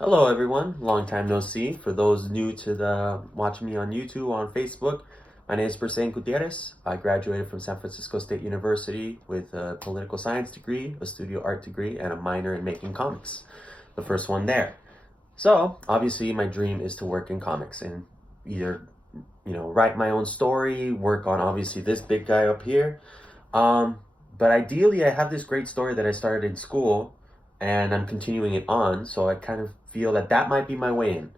Hello everyone, long time no see. For those new to watching me on YouTube or on Facebook, my name is Bersain Gutierrez. I graduated from San Francisco State University with a political science degree, a studio art degree, and a minor in making comics. The first one there. So obviously my dream is to work in comics and either, write my own story, work on obviously this big guy up here. But ideally I have this great story that I started in school and I'm continuing it on, so I kind of feel that that might be my way in.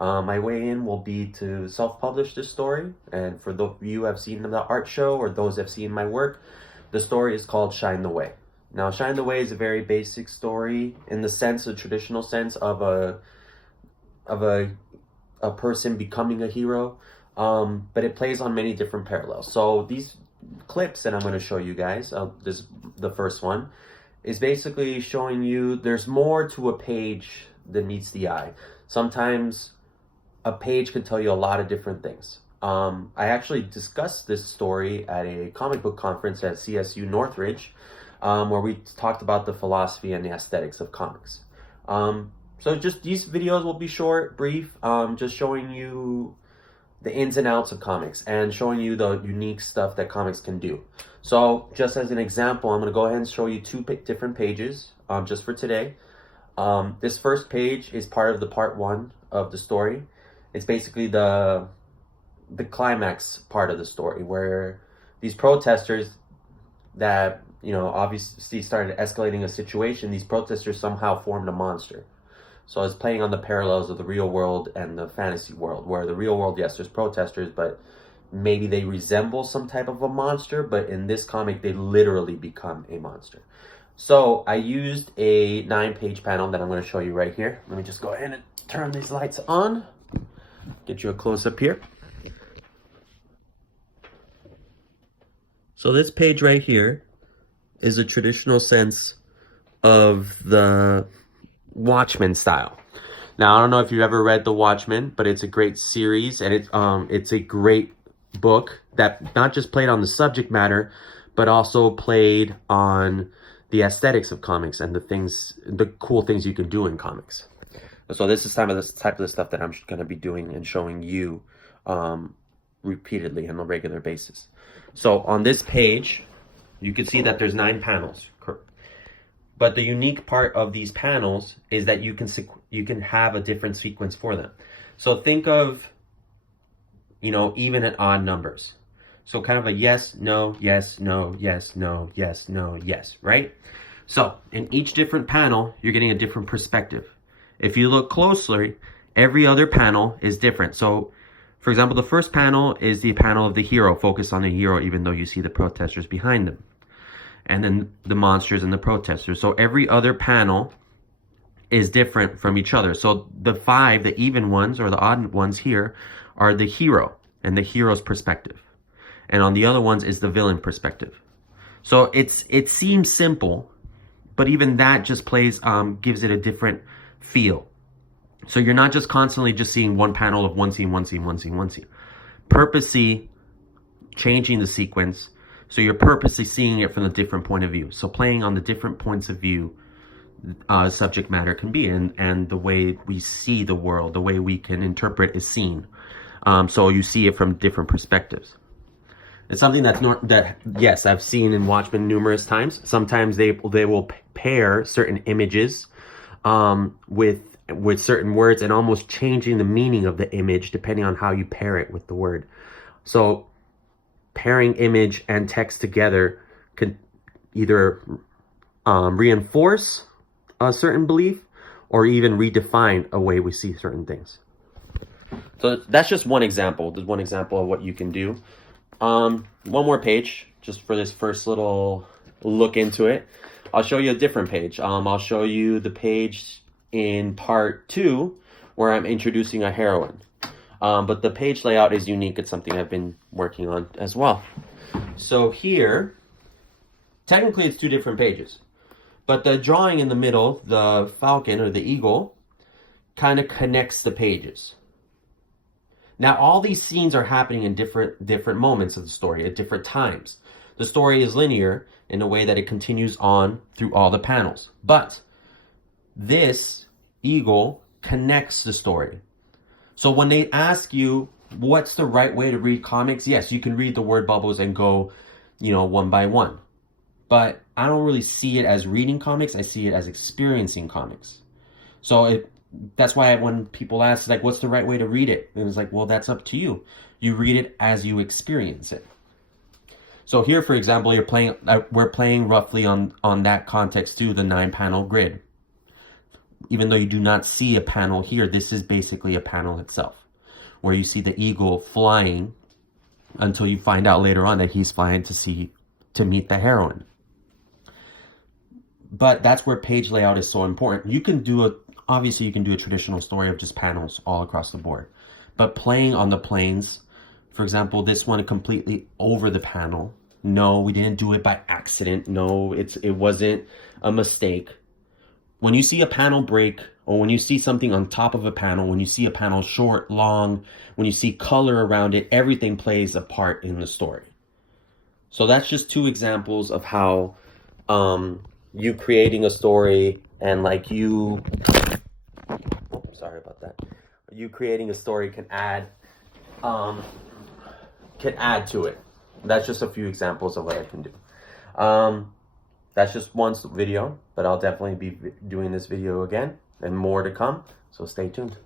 My way in will be to self-publish this story, and for those of you who have seen the art show or those who have seen my work, the story is called Shine the Way. Now, Shine the Way is a very basic story in the sense, a traditional sense of a person becoming a hero, but it plays on many different parallels. So these clips that I'm going to show you guys, the first one, is basically showing you there's more to a page than meets the eye. Sometimes a page can tell you a lot of different things. I actually discussed this story at a comic book conference at CSU Northridge, where we talked about the philosophy and the aesthetics of comics. So just these videos will be short, brief, just showing you the ins and outs of comics and showing you the unique stuff that comics can do. So just as an example, I'm going to go ahead and show you two different pages just for today. This first page is part of the part one of the story. It's basically the climax part of the story where these protesters that, obviously started escalating a situation, these protesters somehow formed a monster. So it's playing on the parallels of the real world and the fantasy world, where the real world, yes, there's protesters, but maybe they resemble some type of a monster, but in this comic, they literally become a monster. So I used a 9-page panel that I'm going to show you right here. Let me just go ahead and turn these lights on, get you a close-up here. So this page right here is a traditional sense of the Watchmen style. Now, I don't know if you've ever read The Watchmen, but it's a great series, and it's a great book that not just played on the subject matter, but also played on the aesthetics of comics and the cool things you can do in comics. So this is type of the stuff that I'm going to be doing and showing you repeatedly on a regular basis. So on this page, you can see that there's 9 panels. But the unique part of these panels is that you can have a different sequence for them. So think of, even and odd numbers. So kind of a yes, no, yes, no, yes, no, yes, no, yes, right? So in each different panel, you're getting a different perspective. If you look closely, every other panel is different. So for example, the first panel is the panel of the hero, focused on the hero, even though you see the protesters behind them. And then the monsters and the protesters. So every other panel is different from each other. So the 5, the even ones or the odd ones here, are the hero and the hero's perspective. And on the other ones is the villain perspective. So it seems simple, but even that just gives it a different feel. So you're not just constantly just seeing one panel of one scene, one scene, one scene, one scene. Purposely changing the sequence, so you're purposely seeing it from a different point of view. So playing on the different points of view subject matter can be, and the way we see the world, the way we can interpret is seen. So you see it from different perspectives. It's something yes, I've seen in Watchmen numerous times. Sometimes they will pair certain images with certain words and almost changing the meaning of the image depending on how you pair it with the word. So pairing image and text together can either reinforce a certain belief or even redefine a way we see certain things. So that's just one example. There's one example of what you can do. One more page, just for this first little look into it. I'll show you a different page. I'll show you the page in part 2 where I'm introducing a heroine. But the page layout is unique. It's something I've been working on as well. So here, technically it's 2 different pages. But the drawing in the middle, the falcon or the eagle, kind of connects the pages. Now all these scenes are happening in different moments of the story at different times. The story is linear in a way that it continues on through all the panels. But this eagle connects the story. So when they ask you what's the right way to read comics, yes, you can read the word bubbles and go, one by one. But I don't really see it as reading comics. I see it as experiencing comics. So that's why when people ask, like, what's the right way to read it? It was like, well, that's up to you. You read it as you experience it. So here, for example, we're playing roughly on that context too, the 9-panel grid. Even though you do not see a panel here, this is basically a panel itself, where you see the eagle flying until you find out later on that he's flying to meet the heroine. But that's where page layout is so important. Obviously you can do a traditional story of just panels all across the board. But playing on the planes, for example, this one completely over the panel. No, we didn't do it by accident. No, it wasn't a mistake. When you see a panel break, or when you see something on top of a panel, when you see a panel short, long, when you see color around it, everything plays a part in the story. So that's just 2 examples of how you creating a story and like you creating a story can add to it. That's just a few examples of what I can do. That's just one video, but I'll definitely be doing this video again and more to come. So stay tuned.